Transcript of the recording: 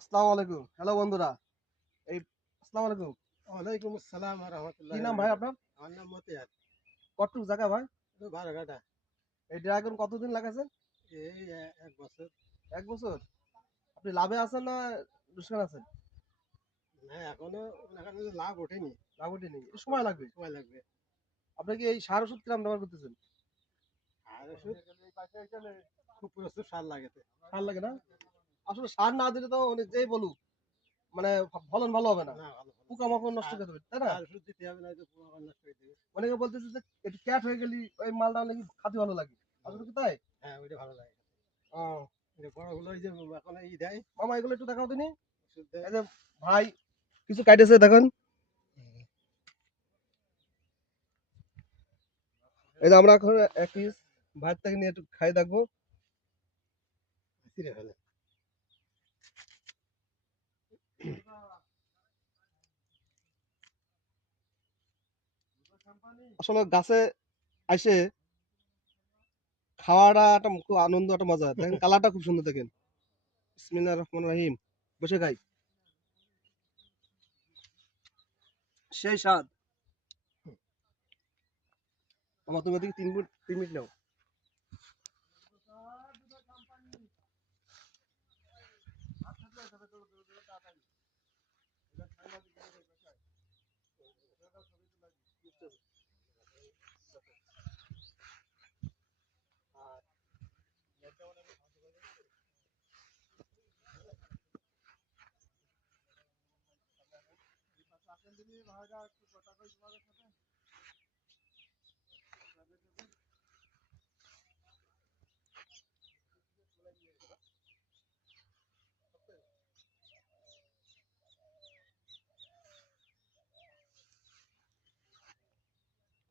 আসসালামু আলাইকুম। হ্যালো বন্ধুরা। এই আসসালামু আলাইকুম। ওয়ালাইকুম আসসালাম ওয়া কি রাহমাতুল্লাহি ওয়া নাম ভাই বারাকাতুহু। আপনার? আমার নাম মতিয়ার। কতটুক জায়গা ভাই? বারঘাটা। এই ড্রাগন কতদিন লাগাইছেন? এই ১ বছর। ১ বছর? আপনি লাভে আছেন না লোকসানে আছেন? না এখনো মনে করেন যে লাভ ওঠেনি। লাভ ওঠেনি। একটু সময় লাগবে। সময় লাগবে। আপনি কি এই সার ওষুধ কিরম ব্যবহার করতেছেন? আর ওষুধ খুব প্রচুর সার লাগেতে। সার লাগে না? আসলে সার না দিলে তো যেই বলুক মানে ফলন ভালো হবে না। না ভালো ফলন হবে না। পোকামাকড় নষ্ট করে দেবে, তাই না? সার ওষুধ দিতে হবে নয়তো পোকামাকড় নষ্ট করে দেবে। অনেকে বলতেছে যে একটু ক্যাট হয়ে গেলি ওই মালটা নাকি খাতে ভালো লাগে। হুম, আসলে কি তাই? হ্যাঁ ওইটা ভালো লাগে। ও এই যে বড়গুলো এই যে এখন দেয়, মামা এগুলো একটু দেখাও দিনি। ওষুধ দেয়। এই যে ভাই কিছু কাইটেছে দেখেন। এই যে আমরা এখন এক পিস ভাত থেকে নিয়ে একটু খাই দেখবো। ছিঁড়ে ফেলে। আসলে গাছে আইসে খাওয়াটা একটা খুব আনন্দ, একটা মজা। দেখেন কালারটা খুব সুন্দর দেখেন। বিসমিল্লাহির রহমানির রহিম। বসে খাই। সেই স্বাদ। আমার তুমি এদিকে 3 মিনিট নাও।